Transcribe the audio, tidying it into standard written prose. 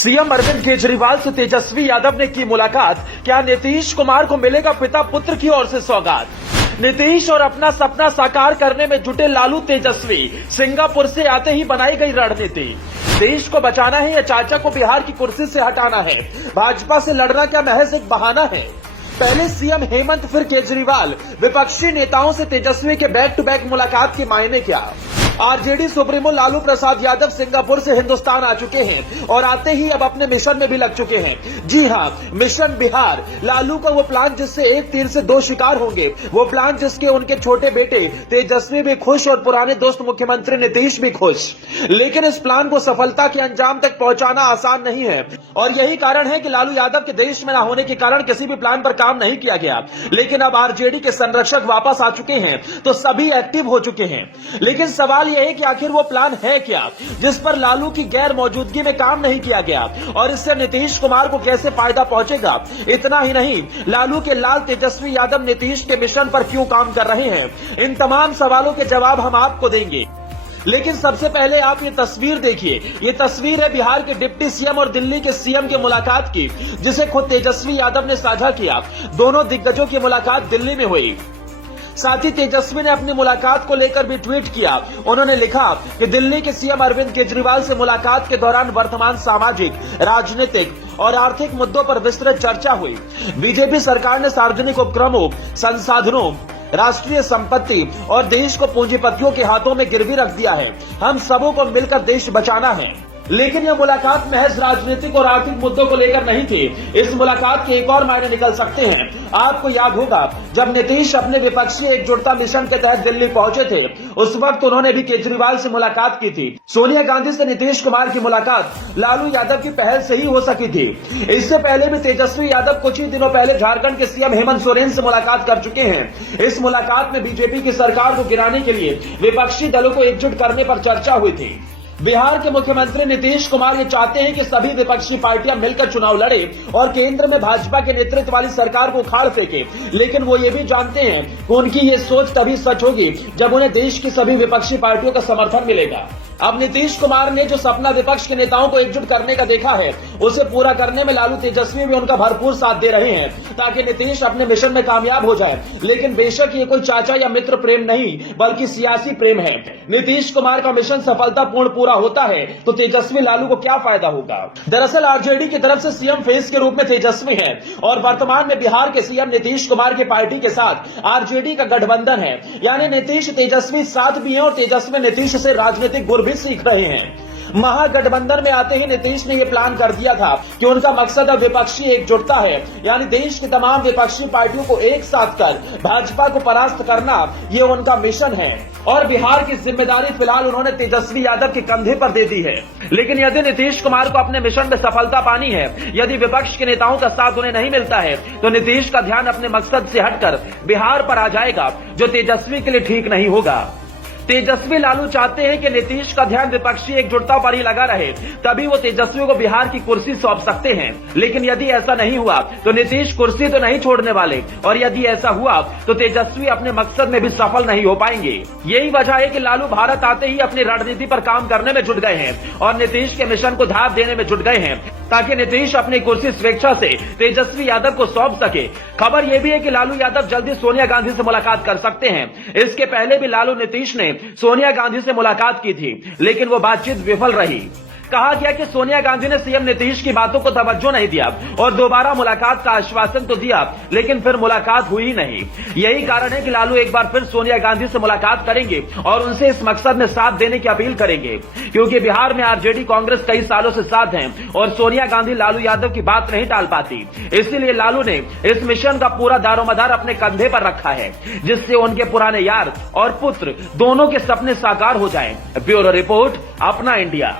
CM Arvind Kejriwal से तेजस्वी यादव ने की मुलाकात। क्या नीतीश कुमार को मिलेगा पिता पुत्र की ओर से सौगात? नीतीश और अपना सपना साकार करने में जुटे लालू तेजस्वी। सिंगापुर से आते ही बनाई गई रणनीति। देश को बचाना है या चाचा को बिहार की कुर्सी से हटाना है? भाजपा से लड़ना क्या महज एक बहाना है? पहले सीएम हेमंत फिर केजरीवाल। विपक्षी नेताओं से तेजस्वी के बैक टू बैक मुलाकात के मायने क्या? RJD supremo Lalu Prasad Yadav Singapore से हिंदुस्तान आ चुके हैं और आते ही अब अपने मिशन में भी लग चुके हैं। जी हां, मिशन बिहार। लालू का वो प्लान जिससे एक तीर से दो शिकार होंगे, वो प्लान जिसके उनके छोटे बेटे तेजस्वी भी खुश और पुराने दोस्त मुख्यमंत्री नीतीश भी खुश। लेकिन इस प्लान को सफलता के अंजाम तक पहुंचाना आसान नहीं है और यही कारण है कि लालू यादव के देश में न होने के कारण किसी भी प्लान पर काम नहीं किया गया। लेकिन अब आरजेडी के संरक्षक वापस आ चुके हैं तो सभी एक्टिव हो चुके हैं। लेकिन सवाल यह है कि आखिर वो प्लान है क्या जिस पर लालू की गैर मौजूदगी में काम नहीं किया गया और इससे नीतीश कुमार को कैसे फायदा पहुंचेगा? इतना ही नहीं, लालू के लाल तेजस्वी यादव नीतीश के मिशन पर क्यों काम कर रहे हैं? इन तमाम सवालों के जवाब हम आपको देंगे। लेकिन सबसे पहले आप ये तस्वीर देखिए। ये तस्वीर है बिहार के डिप्टी सीएम और दिल्ली के सीएम की मुलाकात की, जिसे खुद तेजस्वी यादव ने साझा किया। दोनों दिग्गजों की मुलाकात दिल्ली में हुई। साथ ही तेजस्वी ने अपनी मुलाकात को लेकर भी ट्वीट किया। उन्होंने लिखा कि दिल्ली के सीएम अरविंद केजरीवाल से मुलाकात के दौरान वर्तमान सामाजिक, राजनीतिक और आर्थिक मुद्दों पर विस्तृत चर्चा हुई। बीजेपी सरकार ने सार्वजनिक उपक्रमों, संसाधनों, राष्ट्रीय संपत्ति और देश को पूंजीपतियों के हाथों में गिरवी रख दिया है। हम सबों को मिलकर देश बचाना है। लेकिन यह मुलाकात महज राजनीतिक और आर्थिक मुद्दों को लेकर नहीं थी। इस मुलाकात के एक और मायने निकल सकते हैं। आपको याद होगा जब नीतीश अपने विपक्षी एकजुटता मिशन के तहत दिल्ली पहुंचे थे, उस वक्त उन्होंने भी केजरीवाल से मुलाकात की थी। सोनिया गांधी से नीतीश कुमार की मुलाकात लालू यादव की पहल से ही हो सकी थी। इससे पहले भी तेजस्वी यादव कुछ ही दिनों पहले झारखंड के सीएम हेमंत सोरेन से मुलाकात कर चुके हैं। इस मुलाकात में बीजेपी की सरकार को गिराने के लिए विपक्षी दलों को एकजुट करने पर चर्चा हुई थी। बिहार के मुख्यमंत्री नीतीश कुमार ये चाहते हैं कि सभी विपक्षी पार्टियां मिलकर चुनाव लड़े और केंद्र में भाजपा के नेतृत्व वाली सरकार को उखाड़ फेंके। लेकिन वो ये भी जानते हैं कि उनकी ये सोच तभी सच होगी जब उन्हें देश की सभी विपक्षी पार्टियों का समर्थन मिलेगा। अब नीतीश कुमार ने जो सपना विपक्ष के नेताओं को एकजुट करने का देखा है, उसे पूरा करने में लालू तेजस्वी भी उनका भरपूर साथ दे रहे हैं ताकि नीतीश अपने मिशन में कामयाब हो जाए। लेकिन बेशक ये कोई चाचा या मित्र प्रेम नहीं बल्कि सियासी प्रेम है। नीतीश कुमार का मिशन सफलतापूर्ण पूरा होता है तो तेजस्वी लालू को क्या फायदा होगा? दरअसल आरजेडी की तरफ से सीएम फेस के रूप में तेजस्वी है और वर्तमान में बिहार के सीएम नीतीश कुमार की पार्टी के साथ आरजेडी का गठबंधन है। यानी नीतीश तेजस्वी साथ भी है और तेजस्वी नीतीश से राजनीतिक गुर भी सीख रहे हैं। महागठबंधन में आते ही नीतीश ने यह प्लान कर दिया था कि उनका मकसद अब विपक्षी एकजुटता है, यानी देश की तमाम विपक्षी पार्टियों को एक साथ कर भाजपा को परास्त करना, ये उनका मिशन है। और बिहार की जिम्मेदारी फिलहाल उन्होंने तेजस्वी यादव के कंधे पर दे दी है। लेकिन यदि नीतीश कुमार को अपने मिशन में सफलता पानी है, यदि विपक्ष के नेताओं का साथ उन्हें नहीं मिलता है, तो नीतीश का ध्यान अपने मकसद से हटकर बिहार पर आ जाएगा, जो तेजस्वी के लिए ठीक नहीं होगा। तेजस्वी लालू चाहते हैं कि नीतीश का ध्यान विपक्षी एकजुटता पर ही लगा रहे, तभी वो तेजस्वी को बिहार की कुर्सी सौंप सकते हैं। लेकिन यदि ऐसा नहीं हुआ तो नीतीश कुर्सी तो नहीं छोड़ने वाले और यदि ऐसा हुआ तो तेजस्वी अपने मकसद में भी सफल नहीं हो पाएंगे। यही वजह है कि लालू भारत आते ही अपनी रणनीति पर काम करने में जुट गए हैं और नीतीश के मिशन को धार देने में जुट गए हैं ताकि नीतीश अपनी कुर्सी स्वेच्छा से तेजस्वी यादव को सौंप सके। खबर यह भी है कि लालू यादव जल्दी सोनिया गांधी से मुलाकात कर सकते हैं। इसके पहले भी लालू नीतीश ने सोनिया गांधी से मुलाकात की थी, लेकिन वो बातचीत विफल रही। कहा गया कि सोनिया गांधी ने सीएम नीतीश की बातों को तवज्जो नहीं दिया और दोबारा मुलाकात का आश्वासन तो दिया, लेकिन फिर मुलाकात हुई ही नहीं। यही कारण है कि लालू एक बार फिर सोनिया गांधी से मुलाकात करेंगे और उनसे इस मकसद में साथ देने की अपील करेंगे, क्योंकि बिहार में आरजेडी कांग्रेस कई सालों से साथ है और सोनिया गांधी लालू यादव की बात नहीं टाल पाती। इसीलिए लालू ने इस मिशन का पूरा दारोमदार अपने कंधे पर रखा है, जिससे उनके पुराने यार और पुत्र दोनों के सपने साकार हो जाएं। ब्यूरो रिपोर्ट, अपना इंडिया।